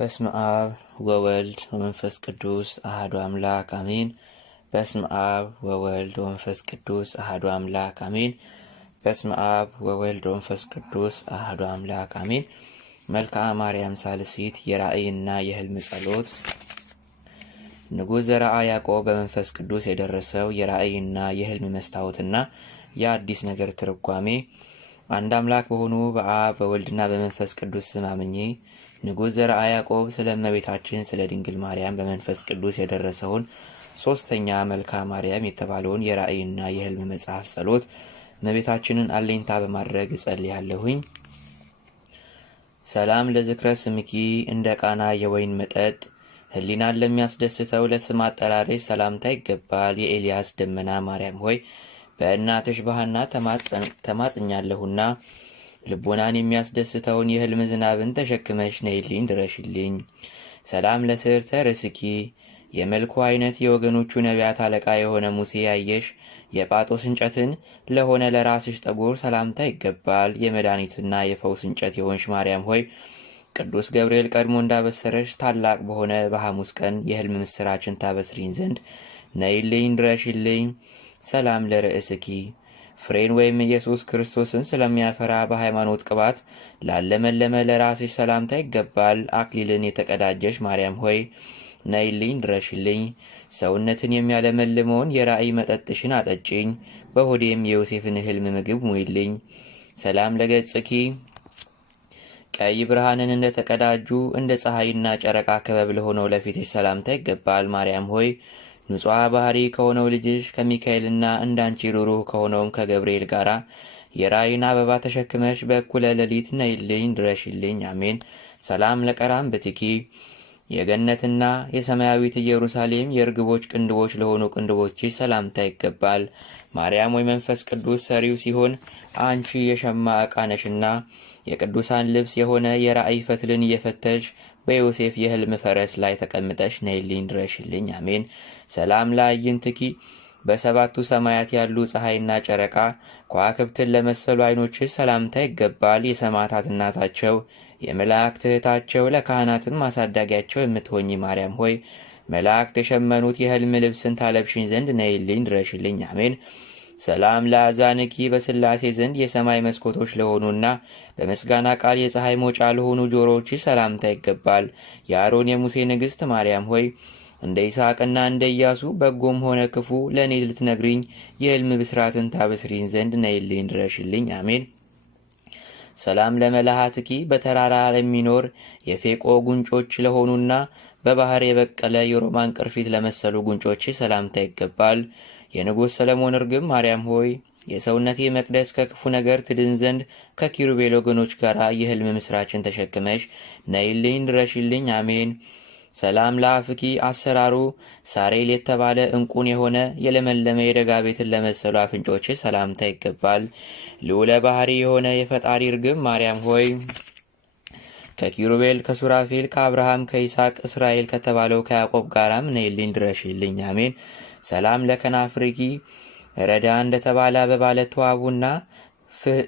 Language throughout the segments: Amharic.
በስመ አብ ወወልድ ወመንፈስ ቅዱስ አሐዱ አምላክ አሜን። በስመ አብ ወወልድ ወመንፈስ ቅዱስ አሐዱ አምላክ አሜን። በስመ አብ ወወልድ ወመንፈስ ቅዱስ አሐዱ አምላክ አሜን። መልክአ ማርያም ሳልሲት የራእይና የህልም ጸሎት። ንጉሥ ዘርዓ ያዕቆብ በመንፈስ ቅዱስ የደረሰው የራእይና የህልም መስታወትና የአዲስ ነገር ትርጓሜ። አንድ አምላክ በሆኑ በአብ በወልድና በመንፈስ ቅዱስ ስም አምኜ ንጉሥ ዘርዓ ያዕቆብ ስለ እመቤታችን ስለ ድንግል ማርያም በመንፈስ ቅዱስ የደረሰውን ሶስተኛ መልክአ ማርያም የተባለውን የራእይና የህልም መጽሐፍ ጸሎት እመቤታችንን አለኝታ በማድረግ እጸልያለሁኝ። ሰላም ለዝክረ ስምኪ እንደ ቃና የወይን መጠጥ ህሊናን ለሚያስደስተው ለስም አጠራርሽ ሰላምታ ይገባል። የኤልያስ ደመና ማርያም ሆይ በእናትሽ በሐና ተማጽኛለሁና ልቦናን የሚያስደስተውን የህልም ዝናብን ተሸክመሽ ነይልኝ ድረሽልኝ። ሰላም ለስዕርተ ርስኪ የመልኩ አይነት የወገኖቹ ነቢያት አለቃ የሆነ ሙሴ ያየሽ የጳጦስ እንጨትን ለሆነ ለራስሽ ጠጉር ሰላምታ ይገባል። የመድኃኒትና የፈውስ እንጨት የሆንሽ ማርያም ሆይ ቅዱስ ገብርኤል ቀድሞ እንዳበሰረሽ ታላቅ በሆነ በሐሙስ ቀን የህልም ምስራችን ታበስሪን ዘንድ ነይልኝ ድረሽልኝ። ሰላም ለርእስኪ ፍሬን ወይም ኢየሱስ ክርስቶስን ስለሚያፈራ በሃይማኖት ቅባት ላለመለመ ለራስሽ ሰላምታ ይገባል። አክሊልን የተቀዳጀሽ ማርያም ሆይ ነይልኝ ድረሽልኝ። ሰውነትን የሚያለመልመውን የራእይ መጠጥሽን አጠጭኝ። በሆዴም የዮሴፍን ህልም ምግብ ሙይልኝ። ሰላም ለገጽኪ ቀይ ብርሃንን እንደተቀዳጁ እንደ ፀሐይና ጨረቃ ክበብ ለሆነው ለፊትሽ ሰላምታ ይገባል። ማርያም ሆይ ንጹሕ ባህሪ ከሆነው ልጅሽ ከሚካኤልና እንዳንቺ ሩሩህ ከሆነውም ከገብርኤል ጋራ የራእይን አበባ ተሸክመሽ በእኩለ ሌሊት ነይልኝ ድረሽልኝ። አሜን። ሰላም ለቀራንብትኪ የገነትና የሰማያዊት ኢየሩሳሌም የርግቦች ቅንድቦች ለሆኑ ቅንድቦችሽ ሰላምታ ይገባል። ማርያም ወይ መንፈስ ቅዱስ ሰሪው ሲሆን አንቺ የሸማ ዕቃ ነሽና የቅዱሳን ልብስ የሆነ የራእይ ፈትልን እየፈተሽ በዮሴፍ የህልም ፈረስ ላይ ተቀምጠሽ ነይልኝ ድረሽልኝ። አሜን። ሰላም ለአዕይንትኪ በሰባቱ ሰማያት ያሉ ፀሐይና ጨረቃ ከዋክብትን ለመሰሉ አይኖችሽ ሰላምታ ይገባል። የሰማዕታት እናታቸው የመላእክት እህታቸው ለካህናትም ማሳዳጊያቸው የምትሆኚ ማርያም ሆይ መላእክት የሸመኑት የህልም ልብስን ታለብሽኝ ዘንድ ነይልኝ ድረሽልኝ። አሜን። ሰላም ለአዛንኪ በስላሴ ዘንድ የሰማይ መስኮቶች ለሆኑና በመስጋና ቃል የፀሐይ መውጫ ለሆኑ ጆሮዎችሽ ሰላምታ ይገባል። የአሮን የሙሴ ንግሥት ማርያም ሆይ እንደ ይስሐቅና እንደ ኢያሱ በጎም ሆነ ክፉ ለእኔ ልትነግሪኝ የህልም ብስራትን ታበስሪኝ ዘንድ ነይልኝ ድረሽልኝ። አሜን። ሰላም ለመላሃትኪ በተራራ ለሚኖር የፌቆ ጉንጮች ለሆኑና በባህር የበቀለ የሮማን ቅርፊት ለመሰሉ ጉንጮች ሰላምታ ይገባል። የንጉሥ ሰለሞን እርግብ ማርያም ሆይ የሰውነቴ መቅደስ ከክፉ ነገር ትድን ዘንድ ከኪሩቤል ወገኖች ጋር የህልም ምስራችን ተሸክመሽ ነይልኝ ድረሽልኝ። አሜን። ሰላም ለአፍኪ አሰራሩ ሳሬል የተባለ እንቁን የሆነ የለመለመ የደጋ ቤትን ለመሰሉ አፍንጮች ሰላምታ ይገባል። ልዑለ ባህሪ የሆነ የፈጣሪ እርግብ ማርያም ሆይ ከኪሩቤል ከሱራፌል ከአብርሃም ከይስሐቅ እስራኤል ከተባለው ከያዕቆብ ጋራም ነይልኝ ድረሽልኝ። አሜን። ሰላም ለከናፍርኪ ረዳ እንደተባለ አበባ ለተዋቡና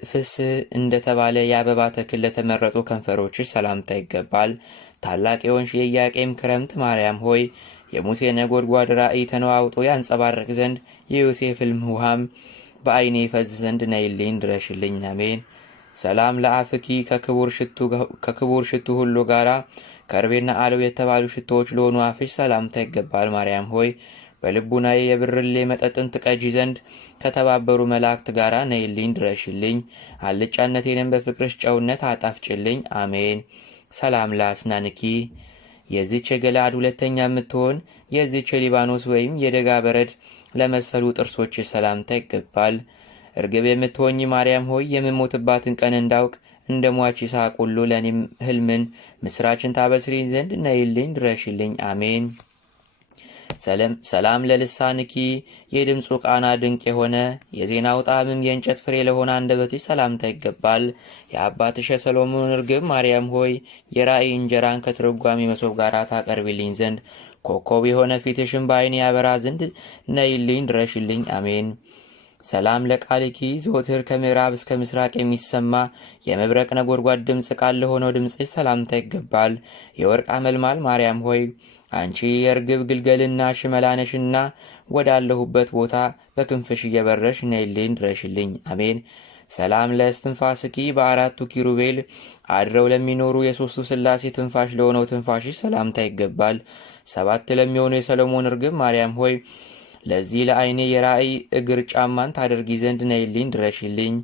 ፍስህ እንደተባለ የአበባ ተክል ለተመረጡ ከንፈሮችሽ ሰላምታ ይገባል። ታላቅ የሆንሽ የኢያቄም ክረምት ማርያም ሆይ የሙሴ ነጎድጓድ ራእይ ተነዋውጦ ያንጸባርቅ ዘንድ የዮሴፍ ህልም ውሃም በአይኔ ይፈዝ ዘንድ ነይልኝ ድረሽልኝ። አሜን። ሰላም ለአፍኪ ከክቡር ሽቱ ሁሉ ጋራ ከርቤና አለው የተባሉ ሽቶዎች ለሆኑ አፍሽ ሰላምታ ይገባል። ማርያም ሆይ በልቡናዬ የብርሌ መጠጥን ትቀጂ ዘንድ ከተባበሩ መላእክት ጋራ ነይልኝ ድረሽልኝ። አልጫነቴንም በፍቅርሽ ጨውነት አጣፍጭልኝ። አሜን። ሰላም ለአስናንኪ የዚች የገላድ ሁለተኛ የምትሆን የዚች የሊባኖስ ወይም የደጋ በረድ ለመሰሉ ጥርሶች ሰላምታ ይገባል። እርግብ የምትሆኝ ማርያም ሆይ የምሞትባትን ቀን እንዳውቅ እንደ ሟች ይስሐቅ ሁሉ ለእኔም ህልምን ምስራችን ታበስሪኝ ዘንድ ነይልኝ ድረሽልኝ። አሜን። ሰላም ለልሳንኪ የድምፁ ቃና ድንቅ የሆነ የዜናው ጣዕምም የእንጨት ፍሬ ለሆነ አንደበትሽ ሰላምታ ይገባል። የአባትሽ የሰሎሞን እርግብ ማርያም ሆይ የራእይ እንጀራን ከትርጓሜ መሶብ ጋር ታቀርቢልኝ ዘንድ ኮከብ የሆነ ፊትሽን በዓይኔ ያበራ ዘንድ ነይልኝ ድረሽልኝ። አሜን። ሰላም ለቃልኪ ዘወትር ከምዕራብ እስከ ምስራቅ የሚሰማ የመብረቅ ነጎድጓድ ድምፅ ቃል ለሆነው ድምፅሽ ሰላምታ ይገባል። የወርቅ አመልማል ማርያም ሆይ አንቺ የርግብ ግልገልና ሽመላነሽና ወዳለሁበት ቦታ በክንፍሽ እየበረሽ ነይልኝ ድረሽልኝ። አሜን። ሰላም ለእስትንፋስኪ በአራቱ ኪሩቤል አድረው ለሚኖሩ የሦስቱ ሥላሴ ትንፋሽ ለሆነው ትንፋሽሽ ሰላምታ ይገባል። 7 ለሚሆኑ የሰሎሞን ርግብ ማርያም ሆይ ለዚህ ለዓይኔ የራእይ እግር ጫማን ታደርጊ ዘንድ ነይልኝ ድረሽልኝ።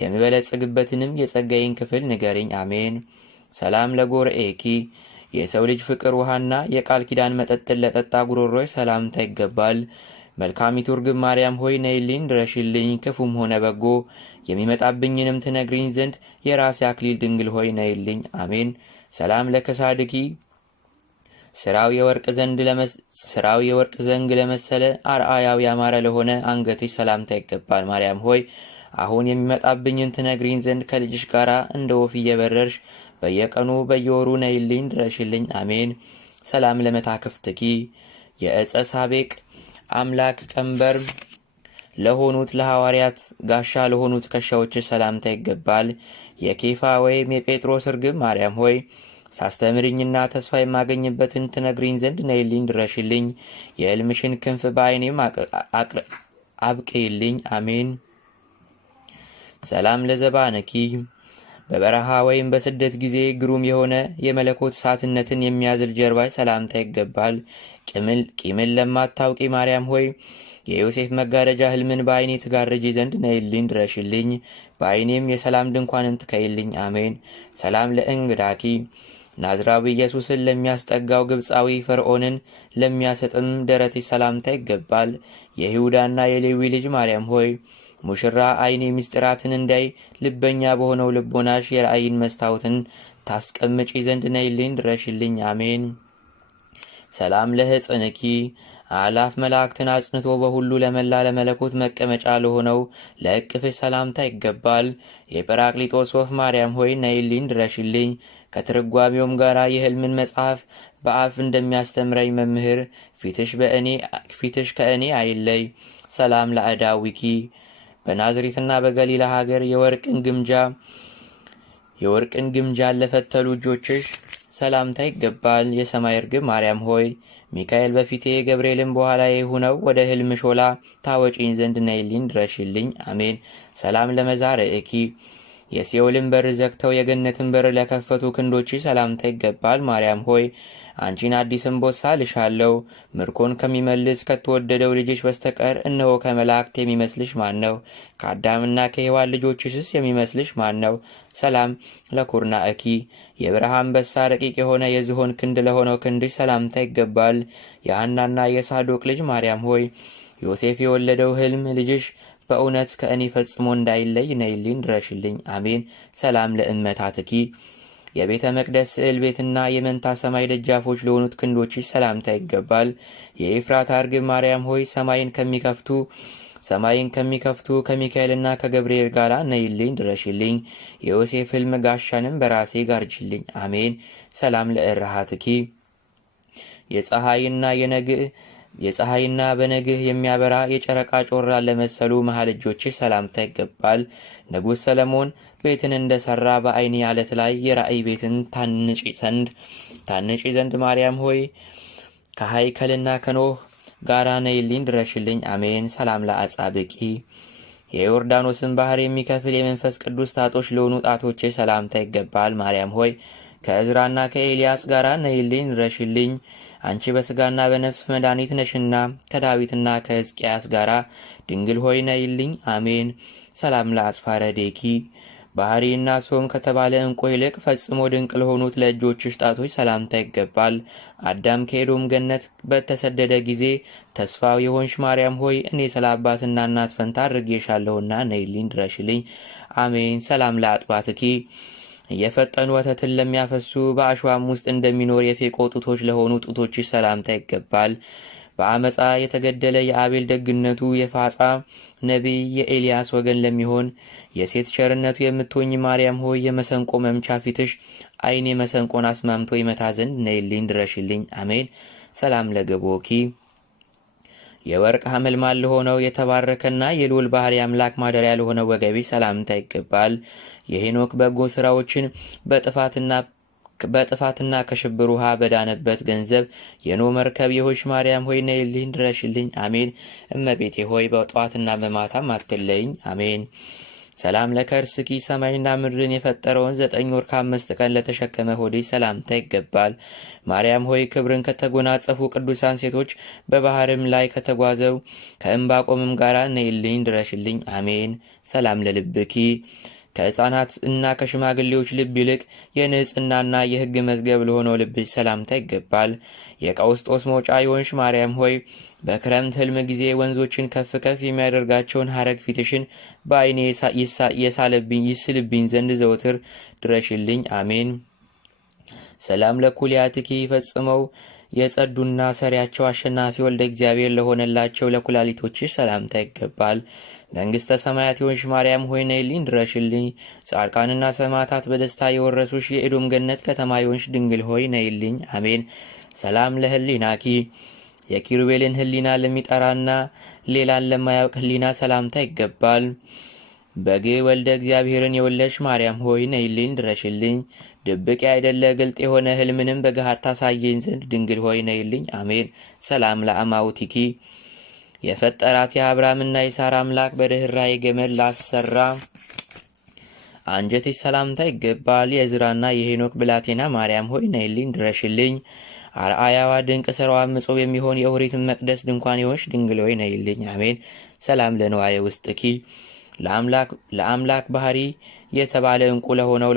የሚበለጽግበትንም የጸጋዬን ክፍል ንገሪኝ። አሜን። ሰላም ለጎርኤኪ የሰው ልጅ ፍቅር ውሃና የቃል ኪዳን መጠጥን ለጠጣ ጉሮሮች ሰላምታ ይገባል። መልካሚቱ ርግብ ማርያም ሆይ ነይልኝ ድረሽልኝ። ክፉም ሆነ በጎ የሚመጣብኝንም ትነግሪኝ ዘንድ የራሴ አክሊል ድንግል ሆይ ነይልኝ። አሜን። ሰላም ለከሳድኪ ስራው የወርቅ ዘንግ ለመሰለ አርአያው ያማረ ለሆነ አንገትሽ ሰላምታ ይገባል። ማርያም ሆይ አሁን የሚመጣብኝን ትነግሪኝ ዘንድ ከልጅሽ ጋር እንደ ወፍ እየበረርሽ በየቀኑ በየወሩ ነይልኝ ድረሽልኝ። አሜን። ሰላም ለመታክፍትኪ የዕፀ ሳቤቅ አምላክ ቀንበር ለሆኑት ለሐዋርያት ጋሻ ለሆኑት ከሻዎችሽ ሰላምታ ይገባል። የኬፋ ወይም የጴጥሮስ ርግብ ማርያም ሆይ ሳስተምርኝና ተስፋ የማገኝበትን ትነግሪኝ ዘንድ ነይልኝ ድረሽልኝ። የሕልምሽን ክንፍ በዓይኔም አብቅይልኝ። አሜን። ሰላም ለዘባነኪ በበረሃ ወይም በስደት ጊዜ ግሩም የሆነ የመለኮት እሳትነትን የሚያዝል ጀርባሽ ሰላምታ ይገባል። ቂምን ለማታውቂ ማርያም ሆይ የዮሴፍ መጋረጃ ሕልምን በዓይኔ ትጋርጂ ዘንድ ነይልኝ ድረሽልኝ። በዓይኔም የሰላም ድንኳንን ትከይልኝ። አሜን። ሰላም ለእንግዳኪ ናዝራዊ ኢየሱስን ለሚያስጠጋው ግብፃዊ ፈርዖንን ለሚያሰጥም ደረትሽ ሰላምታ ይገባል። የይሁዳና የሌዊ ልጅ ማርያም ሆይ ሙሽራ ዓይኔ ምስጢራትን እንዳይ ልበኛ በሆነው ልቦናሽ የራእይን መስታወትን ታስቀምጪ ዘንድ ነይልኝ ድረሽልኝ። አሜን። ሰላም ለሕፅንኪ አላፍ መላእክትን አጽንቶ በሁሉ ለመላ ለመለኮት መቀመጫ ለሆነው ለእቅፍሽ ሰላምታ ይገባል። የጰራቅሊጦስ ወፍ ማርያም ሆይ ነይልኝ ድረሽልኝ። ከትርጓሜውም ጋር የሕልምን መጽሐፍ በአፍ እንደሚያስተምረኝ መምህር ፊትሽ ከእኔ አይለይ። ሰላም ለአዳዊኪ በናዝሬትና በገሊላ ሀገር የወርቅን ግምጃ ለፈተሉ እጆችሽ ሰላምታ ይገባል። የሰማይ ርግብ ማርያም ሆይ ሚካኤል በፊቴ ገብርኤልን በኋላዬ ሆነው ወደ ሕልም ሾላ ታወጪኝ ዘንድ ነይልኝ ድረሽልኝ። አሜን። ሰላም ለመዛርዕኪ የሲኦልን በር ዘግተው የገነትን በር ለከፈቱ ክንዶች ሰላምታ ይገባል። ማርያም ሆይ አንቺን አዲስ እምቦሳ ልሻለሁ። ምርኮን ከሚመልስ ከተወደደው ልጅሽ በስተቀር እነሆ ከመላእክት የሚመስልሽ ማን ነው? ከአዳምና ከሔዋን ልጆችሽስ የሚመስልሽ ማን ነው? ሰላም ለኩርናእኪ የብርሃን አንበሳ ረቂቅ የሆነ የዝሆን ክንድ ለሆነው ክንድሽ ሰላምታ ይገባል። የሐናና የሳዶቅ ልጅ ማርያም ሆይ ዮሴፍ የወለደው ሕልም ልጅሽ በእውነት ከእኔ ፈጽሞ እንዳይለይ ነይልኝ ድረሽልኝ። አሜን። ሰላም ለእመታትኪ የቤተ መቅደስ ስዕል ቤትና የመንታ ሰማይ ደጃፎች ለሆኑት ክንዶችሽ ሰላምታ ይገባል። የኤፍራታ ርግብ ማርያም ሆይ ሰማይን ከሚከፍቱ ከሚካኤልና ከገብርኤል ጋር ነይልኝ ድረሽልኝ። የዮሴፍ ሕልም ጋሻንም በራሴ ጋርጅልኝ። አሜን። ሰላም ለእርሃትኪ የፀሐይና በነግህ የሚያበራ የጨረቃ ጮራ ለመሰሉ መሃል እጆችሽ ሰላምታ ይገባል። ንጉሥ ሰለሞን ቤትን እንደሰራ በዓይኔ አለት ላይ የራእይ ቤትን ታንጪ ዘንድ ማርያም ሆይ ከሃይከልና ከኖህ ጋራ ነይልኝ ድረሽልኝ። አሜን። ሰላም ለአጻብቂ የዮርዳኖስን ባህር የሚከፍል የመንፈስ ቅዱስ ጣቶች ለሆኑ ጣቶቼ ሰላምታ ይገባል። ማርያም ሆይ ከእዝራና ከኤልያስ ጋር ነይልኝ ድረሽልኝ። አንቺ በሥጋና በነፍስ መድኃኒት ነሽና ከዳዊትና ከሕዝቅያስ ጋር ድንግል ሆይ ነይልኝ። አሜን። ሰላም ለአጽፋረ ዴኪ ባህሪና ሶም ከተባለ ዕንቁ ይልቅ ፈጽሞ ድንቅ ለሆኑት ለእጆችሽ ጣቶች ሰላምታ ይገባል። አዳም ከኤዶም ገነት በተሰደደ ጊዜ ተስፋው የሆንሽ ማርያም ሆይ እኔ ስለ አባትና እናት ፈንታ አድርጌሻለሁና ነይልኝ ድረሽልኝ። አሜን። ሰላም ለአጥባትኪ እየፈጠኑ ወተትን ለሚያፈሱ በአሸዋም ውስጥ እንደሚኖር የፌቆ ጡቶች ለሆኑ ጡቶችሽ ሰላምታ ይገባል። በአመፃ የተገደለ የአቤል ደግነቱ የፋጻ ነቢይ የኤልያስ ወገን ለሚሆን የሴት ቸርነቱ የምትሆኝ ማርያም ሆይ የመሰንቆ መምቻ ፊትሽ ዓይኔ መሰንቆን አስማምቶ ይመታ ዘንድ ነይልኝ ድረሽልኝ። አሜን። ሰላም ለገቦኪ የወርቅ ሐመልማል ለሆነው የተባረከና የልዑል ባህሪ አምላክ ማደሪያ ለሆነው ወገብሽ ሰላምታ ይገባል። የሄኖክ በጎ ሥራዎችን በጥፋትና ከሽብር ውሃ በዳነበት ገንዘብ የኖህ መርከብ የሆንሽ ማርያም ሆይ ነይልኝ ድረሽልኝ። አሜን። እመቤቴ ሆይ በጠዋትና በማታም አትለይኝ። አሜን። ሰላም ለከርስኪ ሰማይና ምድርን የፈጠረውን 9 ወር ከ5 ቀን ለተሸከመ ሆዴ ሰላምታ ይገባል። ማርያም ሆይ ክብርን ከተጎናጸፉ ቅዱሳን ሴቶች በባህርም ላይ ከተጓዘው ከዕንባቆምም ጋር ነይልኝ ድረሽልኝ። አሜን። ሰላም ለልብኪ ከሕፃናት እና ከሽማግሌዎች ልብ ይልቅ የንጽህናና የሕግ መዝገብ ለሆነው ልብሽ ሰላምታ ይገባል። የቀውስጦስ መውጫ የሆንሽ ማርያም ሆይ በክረምት ሕልም ጊዜ ወንዞችን ከፍ ከፍ የሚያደርጋቸውን ሐረግ ፊትሽን በዓይኔ ይስልብኝ ዘንድ ዘወትር ድረሽልኝ። አሜን። ሰላም ለኩልያትኪ ፈጽመው የጸዱና ሰሪያቸው አሸናፊ ወልደ እግዚአብሔር ለሆነላቸው ለኩላሊቶችሽ ሰላምታ ይገባል። መንግሥተ ሰማያት የሆንሽ ማርያም ሆይ ነይልኝ ድረሽልኝ። ጻድቃንና ሰማዕታት በደስታ የወረሱሽ የኤዶም ገነት ከተማ የሆንሽ ድንግል ሆይ ነይልኝ። አሜን። ሰላም ለህሊናኪ የኪሩቤልን ህሊና ለሚጠራና ሌላን ለማያውቅ ህሊና ሰላምታ ይገባል። በግ ወልደ እግዚአብሔርን የወለሽ ማርያም ሆይ ነይልኝ ድረሽልኝ። ድብቅ አይደለ ግልጥ የሆነ ህልምንም በገሃድ ታሳየኝ ዘንድ ድንግል ሆይ ነይልኝ። አሜን። ሰላም ለአማውቲኪ የፈጠራት የአብርሃምና የሳራ አምላክ በርኅራኄ ገመድ ላሰራ አንጀትሽ ሰላምታ ይገባል። የዕዝራና የሄኖክ ብላቴና ማርያም ሆይ ነይልኝ ድረሽልኝ። አርአያዋ ድንቅ ሥራዋ ምጹብ የሚሆን የኦሪትን መቅደስ ድንኳን የሆንሽ ድንግል ሆይ ነይልኝ። አሜን። ሰላም ለንዋየ ውስጥኪ ለአምላክ ባህሪ የተባለ እንቁ ለሆነው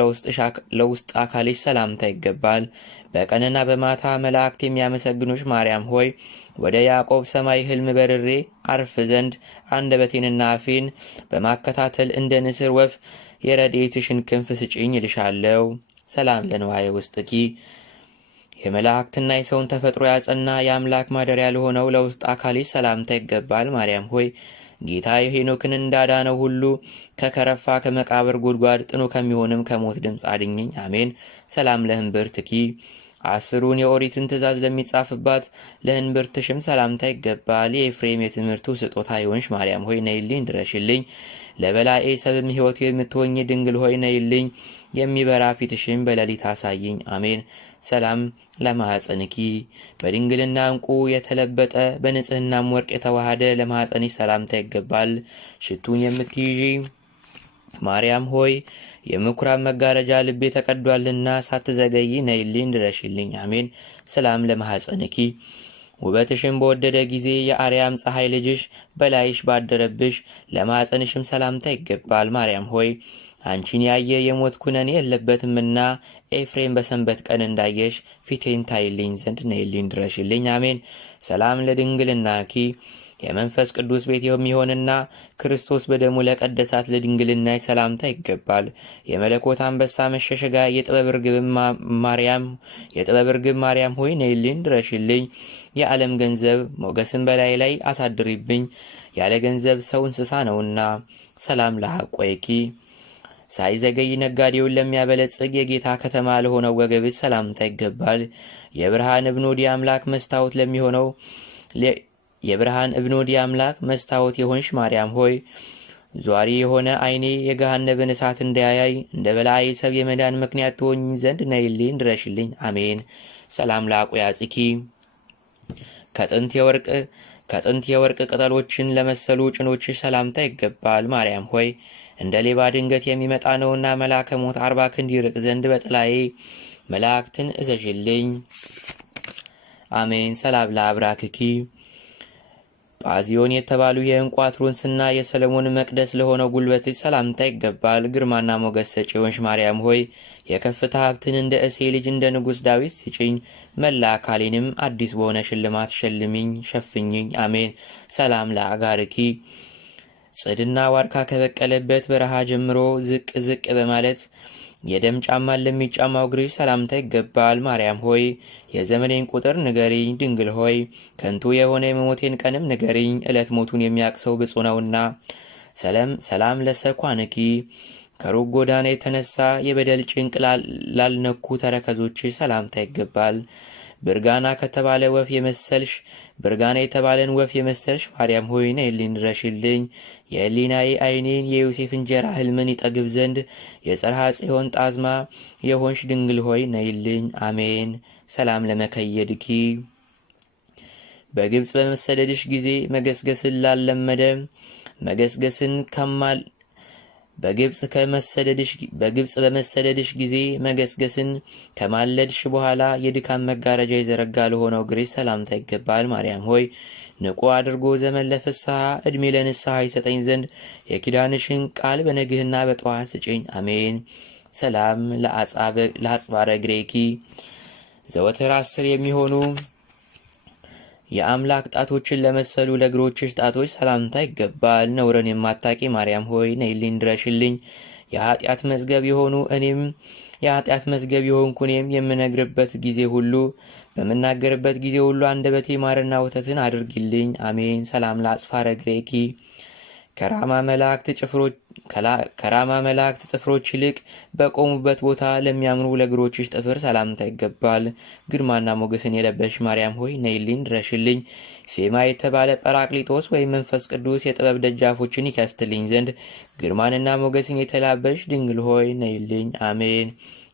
ለውስጥ አካልሽ ሰላምታ ይገባል። በቀንና በማታ መላእክት የሚያመሰግኑሽ ማርያም ሆይ ወደ ያዕቆብ ሰማይ ህልም በርሬ አርፍ ዘንድ አንደበቴንና አፌን በማከታተል እንደ ንስር ወፍ የረድኤትሽን ክንፍ ስጪኝ እልሻለሁ። ሰላም ለንዋየ ውስጥኪ የመላእክትና የሰውን ተፈጥሮ ያጸና የአምላክ ማደሪያ ለሆነው ለውስጥ አካልሽ ሰላምታ ይገባል። ማርያም ሆይ ጌታ ሄኖክን እንዳዳነው ሁሉ ከከረፋ ከመቃብር ጉድጓድ ጥኑ ከሚሆንም ከሞት ድምፅ አድኝኝ። አሜን። ሰላም ለህንብርትኪ 10ሩን የኦሪትን ትእዛዝ ለሚጻፍባት ለህንብርትሽም ሰላምታ ይገባል። የኤፍሬም የትምህርቱ ስጦታ የሆንሽ ማርያም ሆይ ነይልኝ ድረሽልኝ። ለበላኤ ሰብም ሕይወቱ የምትሆኝ ድንግል ሆይ ነይልኝ። የሚበራ ፊትሽም በሌሊት አሳይኝ። አሜን። ሰላም ለማኅፀንኪ በድንግልና ዕንቁ የተለበጠ በንጽህናም ወርቅ የተዋሃደ ለማኅፀንሽ ሰላምታ ይገባል። ሽቱን የምትይዢ ማርያም ሆይ የምኩራብ መጋረጃ ልቤ ተቀዷልና ሳትዘገይ ነይልኝ ድረሽልኝ። አሜን። ሰላም ለማኅፀንኪ ውበትሽም በወደደ ጊዜ የአርያም ፀሐይ ልጅሽ በላይሽ ባደረብሽ ለማኅፀንሽም ሰላምታ ይገባል። ማርያም ሆይ አንቺን ያየ የሞት ኩነኔ የለበትምና ኤፍሬም በሰንበት ቀን እንዳየሽ ፊቴን ታይልኝ ዘንድ ነይልኝ ድረሽልኝ። አሜን። ሰላም ለድንግልናኪ የመንፈስ ቅዱስ ቤት የሚሆንና ክርስቶስ በደሙ ለቀደሳት ለድንግልናሽ ሰላምታ ይገባል። የመለኮት አንበሳ መሸሸጋ የጥበብ ርግብ ማርያም ሆይ ነይልኝ ድረሽልኝ። የዓለም ገንዘብ ሞገስን በላይ ላይ አሳድሪብኝ፣ ያለ ገንዘብ ሰው እንስሳ ነውና። ሰላም ለሐቆይኪ ሳይዘገይ ነጋዴውን ለሚያበለጽግ የጌታ ከተማ ለሆነው ወገብሽ ሰላምታ ይገባል። የብርሃን እብኖዲ አምላክ መስታወት ለሚሆነው የብርሃን እብኖዲ አምላክ መስታወት የሆንሽ ማርያም ሆይ ዟሪ የሆነ ዓይኔ የገሃነብን እሳት እንዳያይ እንደ በላይ ሰብ የመዳን ምክንያት ትሆኝ ዘንድ ነይልኝ ድረሽልኝ። አሜን። ሰላም ለአቆያጽኪ ከጥንት የወርቅ ቅጠሎችን ለመሰሉ ጭኖችሽ ሰላምታ ይገባል። ማርያም ሆይ እንደ ሌባ ድንገት የሚመጣ ነውና መልአከ ሞት 40 ክንድ ይርቅ ዘንድ በጥላዬ መላእክትን እዘዥልኝ። አሜን። ሰላም ለአብራክኪ ጳዚዮን የተባሉ የዕንቁ አትሮንስና የሰለሞን መቅደስ ለሆነው ጉልበትሽ ሰላምታ ይገባል። ግርማና ሞገስ ሰጪ ሆንሽ ማርያም ሆይ የከፍታ ሀብትን እንደ እሴይ ልጅ እንደ ንጉሥ ዳዊት ስጪኝ። መላ አካሌንም አዲስ በሆነ ሽልማት ሸልሚኝ ሸፍኝኝ። አሜን። ሰላም ለአጋርኪ ጽድና ዋርካ ከበቀለበት በረሃ ጀምሮ ዝቅ ዝቅ በማለት የደም ጫማን ለሚጫማው እግርሽ ሰላምታ ይገባል። ማርያም ሆይ የዘመኔን ቁጥር ንገሪኝ። ድንግል ሆይ ከንቱ የሆነ የመሞቴን ቀንም ንገሪኝ። ዕለት ሞቱን የሚያቅሰው ብፁዕ ነውና። ሰላም ለሰኳንኪ ከሩቅ ጎዳና የተነሳ የበደል ጭንቅ ላልነኩ ተረከዞችሽ ሰላምታ ይገባል። ብርጋና ከተባለ ወፍ የመሰልሽ ብርጋና የተባለን ወፍ የመሰልሽ ማርያም ሆይ ነይልኝ ድረሽልኝ። የህሊናዬ ዓይኔን የዮሴፍ እንጀራ ህልምን ይጠግብ ዘንድ የጸርሐ ጽዮን ጣዝማ የሆንሽ ድንግል ሆይ ነይልኝ። አሜን። ሰላም ለመከየድኪ በግብጽ በመሰደድሽ ጊዜ መገስገስን ላለመደ መገስገስን ከማል በግብጽ በመሰደድሽ ጊዜ መገስገስን ከማለድሽ በኋላ የድካም መጋረጃ ይዘረጋ ለሆነው እግርሽ ሰላምታ ይገባል። ማርያም ሆይ ንቁ አድርጎ ዘመን ለፍስሐ ዕድሜ ለንስሐ ይሰጠኝ ዘንድ የኪዳንሽን ቃል በነግህና በጠዋት ስጭኝ። አሜን። ሰላም ለአጽባረ እግሬኪ ዘወትር 10 የሚሆኑ የአምላክ ጣቶችን ለመሰሉ ለእግሮችሽ ጣቶች ሰላምታ ይገባል። ነውርን የማታቂ ማርያም ሆይ ነይልኝ ድረሽልኝ። የኃጢአት መዝገብ የሆንኩ እኔም የምነግርበት ጊዜ ሁሉ በምናገርበት ጊዜ ሁሉ አንደበቴ ማርና ወተትን አድርጊልኝ። አሜን። ሰላም ለአጽፋረ እግሬኪ ከራማ መላእክት ጥፍሮች ይልቅ በቆሙበት ቦታ ለሚያምሩ ለእግሮችሽ ጥፍር ሰላምታ ይገባል። ግርማና ሞገስን የለበሽ ማርያም ሆይ ነይልኝ ድረሽልኝ። ፌማ የተባለ ጰራቅሊጦስ ወይም መንፈስ ቅዱስ የጥበብ ደጃፎችን ይከፍትልኝ ዘንድ ግርማንና ሞገስን የተላበሽ ድንግል ሆይ ነይልኝ። አሜን።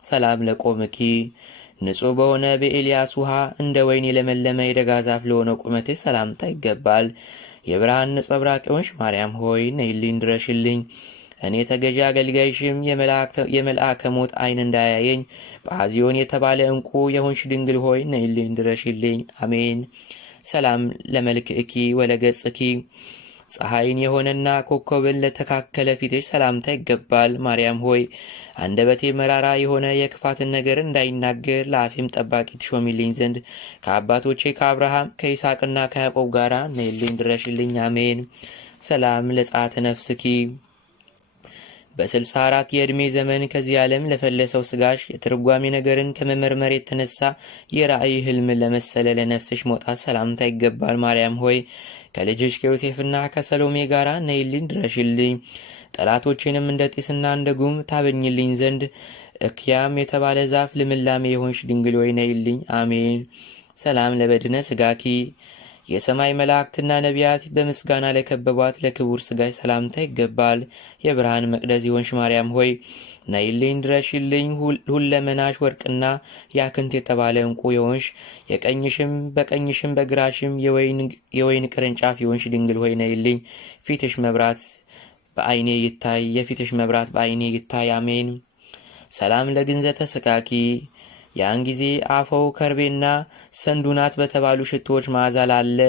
ሰላም ለቆምኪ ንጹሕ በሆነ በኤልያስ ውሃ እንደ ወይን የለመለመ የደጋ ዛፍ ለሆነው ቁመትሽ ሰላምታ ይገባል። የብርሃን ነጸብራቅ የሆንሽ ማርያም ሆይ ነይልኝ ድረሽልኝ። እኔ ተገዢ አገልጋይሽም የመልአከ ሞት ዓይን እንዳያየኝ ጳዚዮን የተባለ ዕንቁ የሆንሽ ድንግል ሆይ ነይልኝ ድረሽልኝ። አሜን። ሰላም ለመልክእኪ ወለገጽኪ ፀሐይን የሆነና ኮከብን ለተካከለ ፊትሽ ሰላምታ ይገባል። ማርያም ሆይ አንደበቴ መራራ የሆነ የክፋትን ነገር እንዳይናገር ለአፌም ጠባቂ ትሾሚልኝ ዘንድ ከአባቶቼ ከአብርሃም ከይስሐቅና ከያዕቆብ ጋር ነይልኝ ድረሽልኝ። አሜን። ሰላም ለጸአተ ነፍስኪ በ64 የዕድሜ ዘመን ከዚህ ዓለም ለፈለሰው ስጋሽ የትርጓሜ ነገርን ከመመርመር የተነሳ የራእይ ህልም ለመሰለ ለነፍስሽ መውጣት ሰላምታ ይገባል። ማርያም ሆይ ከልጅሽ ከዮሴፍና ከሰሎሜ ጋር ነይልኝ ድረሽልኝ። ጠላቶችንም እንደ ጢስና እንደ ጉም ታበኝልኝ ዘንድ እክያም የተባለ ዛፍ ልምላሜ የሆንሽ ድንግል ሆይ ነይልኝ። አሜን። ሰላም ለበድነ ስጋኪ የሰማይ መላእክትና ነቢያት በምስጋና ለከበቧት ለክቡር ስጋሽ ሰላምታ ይገባል። የብርሃን መቅደስ የሆንሽ ማርያም ሆይ ነይልኝ ድረሽልኝ። ሁለመናሽ ወርቅና ያክንት የተባለ ዕንቁ የሆንሽ በቀኝሽም በግራሽም የወይን ቅርንጫፍ የሆንሽ ድንግል ሆይ ነይልኝ። የፊትሽ መብራት በዓይኔ ይታይ። አሜን። ሰላም ለግንዘተ ስጋኪ ያን ጊዜ አፈው ከርቤና ሰንዱናት በተባሉ ሽቶዎች መዓዛ ላለ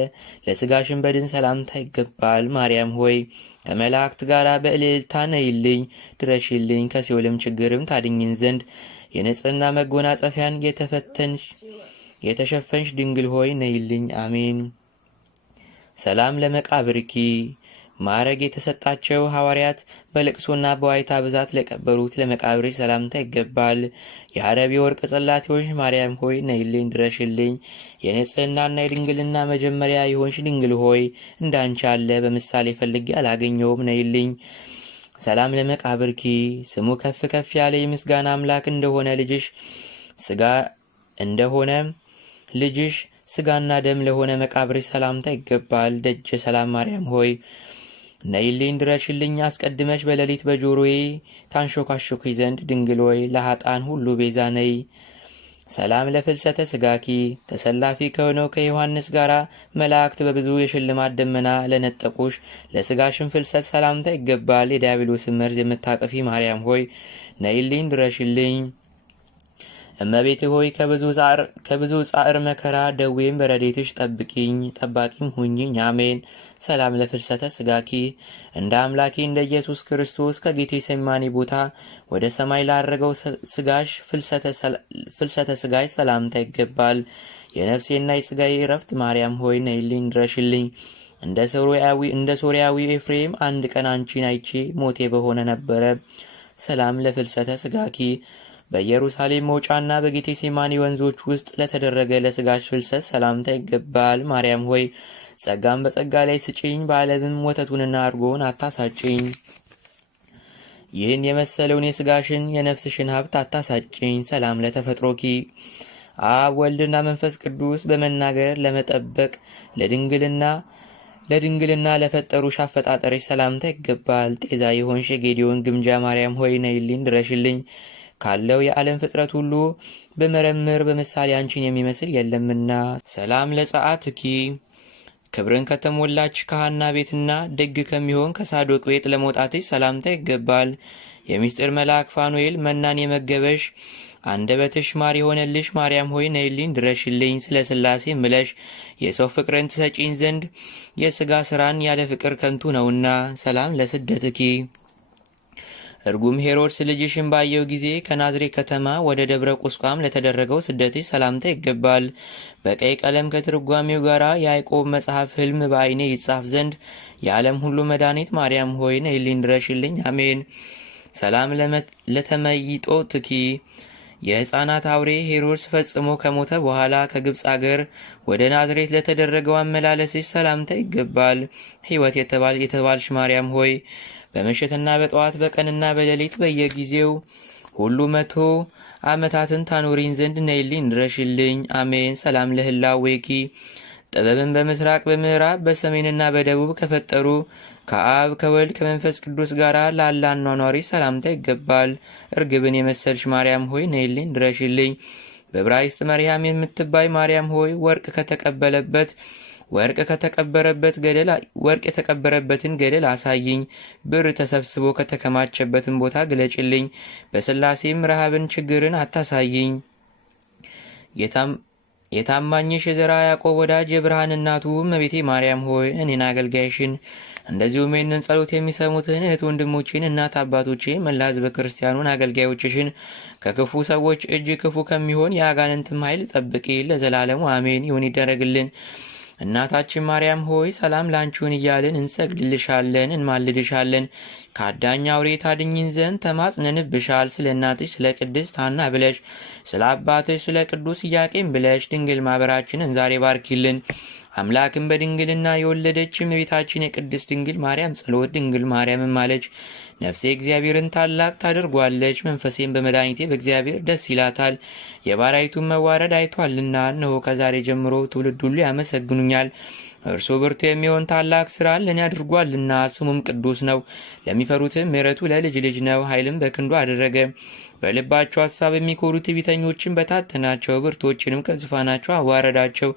ለስጋሽን በድን ሰላምታ ይገባል። ማርያም ሆይ ከመላእክት ጋር በእልልታ ነይልኝ ድረሽልኝ። ከሲኦልም ችግርም ታድኝን ዘንድ የንጽህና መጎናጸፊያን የተሸፈንሽ ድንግል ሆይ ነይልኝ። አሜን። ሰላም ለመቃብርኪ ማዕረግ የተሰጣቸው ሐዋርያት በለቅሶና በዋይታ ብዛት ለቀበሩት ለመቃብርሽ ሰላምታ ይገባል። የአረብ የወርቅ ጽላቴዎች ማርያም ሆይ ነይልኝ ድረሽልኝ። የንጽህናና የድንግልና መጀመሪያ የሆንሽ ድንግል ሆይ እንዳንቺ አለ በምሳሌ ፈልጌ አላገኘውም፣ ነይልኝ። ሰላም ለመቃብርኪ ስሙ ከፍ ከፍ ያለ የምስጋና አምላክ ልጅሽ ስጋና ደም ለሆነ መቃብርሽ ሰላምታ ይገባል። ደጀ ሰላም ማርያም ሆይ ነይልኝ ድረሽልኝ። አስቀድመሽ በሌሊት በጆሮዬ ታንሾካሾኪ ዘንድ ድንግል ሆይ ለኃጥአን ሁሉ ቤዛ ነይ። ሰላም ለፍልሰተ ስጋኪ ተሰላፊ ከሆነው ከዮሐንስ ጋር መላእክት በብዙ የሽልማት ደመና ለነጠቁሽ ለስጋሽን ፍልሰት ሰላምታ ይገባል። የዲያብሎስን መርዝ የምታጠፊ ማርያም ሆይ ነይልኝ ድረሽልኝ። እመቤቴ ሆይ ከብዙ ጻዕር መከራ ደዌም በረዴትሽ ጠባቂም ሁኚኝ። አሜን። ሰላም ለፍልሰተ ስጋኪ እንደ አምላኬ እንደ ኢየሱስ ክርስቶስ ከጌቴሴማኒ ቦታ ወደ ሰማይ ላረገው ስጋሽ ፍልሰተ ስጋሽ ሰላምታ ይገባል። የነፍሴና የስጋዬ እረፍት ማርያም ሆይ ነይልኝ ድረሽልኝ። እንደ ሶርያዊ ኤፍሬም አንድ ቀን አንቺን አይቼ ሞቴ በሆነ ነበረ። ሰላም ለፍልሰተ ስጋኪ በኢየሩሳሌም መውጫና በጌቴሴማኒ ወንዞች ውስጥ ለተደረገ ለስጋሽ ፍልሰት ሰላምታ ይገባል። ማርያም ሆይ ጸጋም በጸጋ ላይ ስጪኝ፣ በዓለምም ወተቱንና እርጎን አታሳጭኝ። ይህን የመሰለውን የስጋሽን የነፍስሽን ሀብት አታሳጭኝ። ሰላም ለተፈጥሮኪ አብ ወልድና መንፈስ ቅዱስ በመናገር ለመጠበቅ ለድንግልና ለፈጠሩሽ አፈጣጠርሽ ሰላምታ ይገባል። ጤዛ የሆንሽ ጌዲዮን ግምጃ ማርያም ሆይ ነይልኝ ድረሽልኝ። ካለው የዓለም ፍጥረት ሁሉ በመረምር በምሳሌ አንቺን የሚመስል የለምና። ሰላም ለጸአትኪ ክብርን ከተሞላች ከሐና ቤትና ደግ ከሚሆን ከሳዶቅ ቤት ለመውጣትሽ ሰላምታ ይገባል። የሚስጥር መልአክ ፋኑኤል መናን የመገበሽ አንደበትሽ ማር የሆነልሽ ማርያም ሆይ ነይልኝ ድረሽልኝ። ስለ ሥላሴ ምለሽ የሰው ፍቅርን ትሰጪኝ ዘንድ የሥጋ ሥራን ያለ ፍቅር ከንቱ ነውና። ሰላም ለስደትኪ እርጉም ሄሮድስ ልጅሽን ባየው ጊዜ ከናዝሬት ከተማ ወደ ደብረ ቁስቋም ለተደረገው ስደትሽ ሰላምታ ይገባል። በቀይ ቀለም ከትርጓሜው ጋር የያዕቆብ መጽሐፍ ሕልም በዓይኔ ይጻፍ ዘንድ የዓለም ሁሉ መድኃኒት ማርያም ሆይ ነይልኝ ድረሽልኝ። አሜን። ሰላም ለተመይጦ ትኪ የሕፃናት አውሬ ሄሮድስ ፈጽሞ ከሞተ በኋላ ከግብፅ አገር ወደ ናዝሬት ለተደረገው አመላለስሽ ሰላምታ ይገባል። ሕይወት የተባልሽ ማርያም ሆይ በምሽትና በጠዋት በቀንና በሌሊት በየጊዜው ሁሉ 100 ዓመታትን ታኖሪኝ ዘንድ ነይልኝ ድረሽልኝ። አሜን። ሰላም ለህላዌኪ ጥበብን በምስራቅ በምዕራብ በሰሜንና በደቡብ ከፈጠሩ ከአብ ከወልድ ከመንፈስ ቅዱስ ጋር ላለ አኗኗሪ ሰላምታ ይገባል። እርግብን የመሰልሽ ማርያም ሆይ ነይልኝ ድረሽልኝ። በዕብራይስጥ መርያም የምትባይ ማርያም ሆይ ወርቅ የተቀበረበትን ገደል አሳይኝ። ብር ተሰብስቦ ከተከማቸበትን ቦታ ግለጭልኝ። በሥላሴም ረሃብን ችግርን አታሳይኝ። የታማኝሽ የዘርዓ ያዕቆብ ወዳጅ የብርሃን እናቱ እመቤቴ ማርያም ሆይ እኔን አገልጋይሽን እንደዚሁም ይህንን ጸሎት የሚሰሙትን እህት ወንድሞችን እናት አባቶቼ መላ ሕዝበ ክርስቲያኑን አገልጋዮችሽን ከክፉ ሰዎች እጅ ክፉ ከሚሆን የአጋንንትም ኃይል ጠብቂ ለዘላለሙ አሜን። ይሁን ይደረግልን። እናታችን ማርያም ሆይ ሰላም ላንቺውን እያልን እንሰግድልሻለን እንማልድሻለን። ከአዳኝ አውሬ ታድኝን ዘንድ ተማጽነንብሻል። ስለ እናትሽ ስለ ቅድስት ሐና ብለሽ ስለ አባትሽ ስለ ቅዱስ ኢያቄም ብለሽ ድንግል ማኅበራችንን ዛሬ ባርኪልን። አምላክን በድንግልና የወለደች እመቤታችን የቅድስት ድንግል ማርያም ጸሎት ድንግል ማርያምን ማለች። ነፍሴ እግዚአብሔርን ታላቅ ታደርጓለች፣ መንፈሴም በመድኃኒቴ በእግዚአብሔር ደስ ይላታል። የባሪያይቱን መዋረድ አይቷልና፣ እነሆ ከዛሬ ጀምሮ ትውልድ ሁሉ ያመሰግኑኛል። እርሱ ብርቱ የሚሆን ታላቅ ሥራን ለእኔ አድርጓልና፣ ስሙም ቅዱስ ነው። ለሚፈሩትም ምሕረቱ ለልጅ ልጅ ነው። ኃይልም በክንዱ አደረገ። በልባቸው ሐሳብ የሚኮሩ ትዕቢተኞችን በታተናቸው፣ ብርቶችንም ከዙፋናቸው አዋረዳቸው።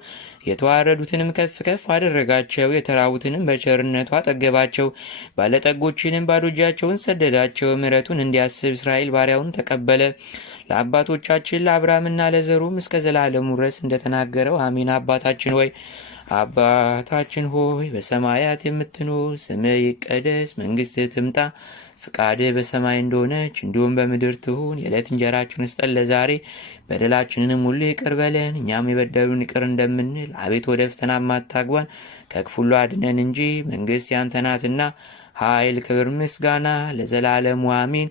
የተዋረዱትንም ከፍ ከፍ አደረጋቸው። የተራቡትንም በቸርነቱ አጠገባቸው። ባለጠጎችንም ባዶ እጃቸውን ሰደዳቸው። ምሕረቱን እንዲያስብ እስራኤል ባሪያውን ተቀበለ። ለአባቶቻችን ለአብርሃምና ለዘሩም እስከ ዘላለሙ ድረስ እንደተናገረው አሜን። አባታችን ሆይ በሰማያት የምትኖር፣ ስምህ ይቀደስ፣ መንግሥትህ ትምጣ፣ ፍቃድህ በሰማይ እንደሆነች እንዲሁም በምድር ትሁን። የዕለት እንጀራችንን ስጠን ለዛሬ፣ በደላችንንም ሁሉ ይቅር በለን እኛም የበደሉን ይቅር እንደምንል። አቤት ወደ ፈተና አታግባን፣ ከክፉ ሁሉ አድነን እንጂ መንግሥት ያንተ ናትና፣ ኃይል፣ ክብር፣ ምስጋና ለዘላለሙ አሜን።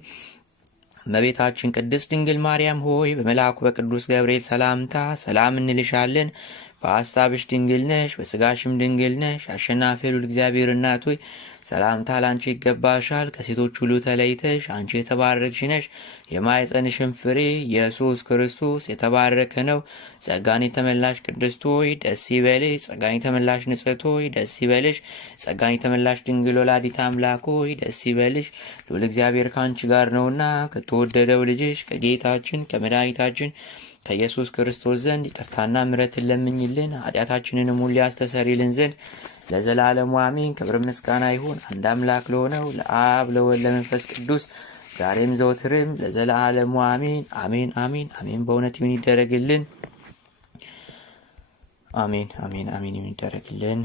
እመቤታችን ቅድስት ድንግል ማርያም ሆይ በመልአኩ በቅዱስ ገብርኤል ሰላምታ ሰላም እንልሻለን። በሐሳብሽ ድንግል ነሽ፣ በሥጋሽም ድንግል ነሽ። አሸናፊ ልዑል እግዚአብሔር እናት ሆይ ሰላምታ ላንቺ ይገባሻል። ከሴቶች ሁሉ ተለይተሽ አንቺ የተባረክሽ ነሽ። የማኅፀንሽም ፍሬ ኢየሱስ ክርስቶስ የተባረከ ነው። ጸጋን የተመላሽ ቅድስት ሆይ ደስ ይበልሽ። ጸጋን የተመላሽ ንጽሕት ሆይ ደስ ይበልሽ። ጸጋን የተመላሽ ድንግል ወላዲተ አምላክ ሆይ ደስ ይበልሽ። ልዑል እግዚአብሔር ከአንቺ ጋር ነውና ከተወደደው ልጅሽ ከጌታችን ከመድኃኒታችን ከኢየሱስ ክርስቶስ ዘንድ ይቅርታና ምሕረትን ለምኝልን ኃጢአታችንንም ሁሉ ያስተሰርይልን ዘንድ ለዘላለሙ አሜን። ክብር ምስጋና ይሁን አንድ አምላክ ለሆነው ለአብ ለወልድ ለመንፈስ ቅዱስ ዛሬም ዘወትርም ለዘላለሙ አሜን አሜን አሜን አሜን። በእውነት ይሁን ይደረግልን። አሜን አሜን አሜን ይሁን ይደረግልን።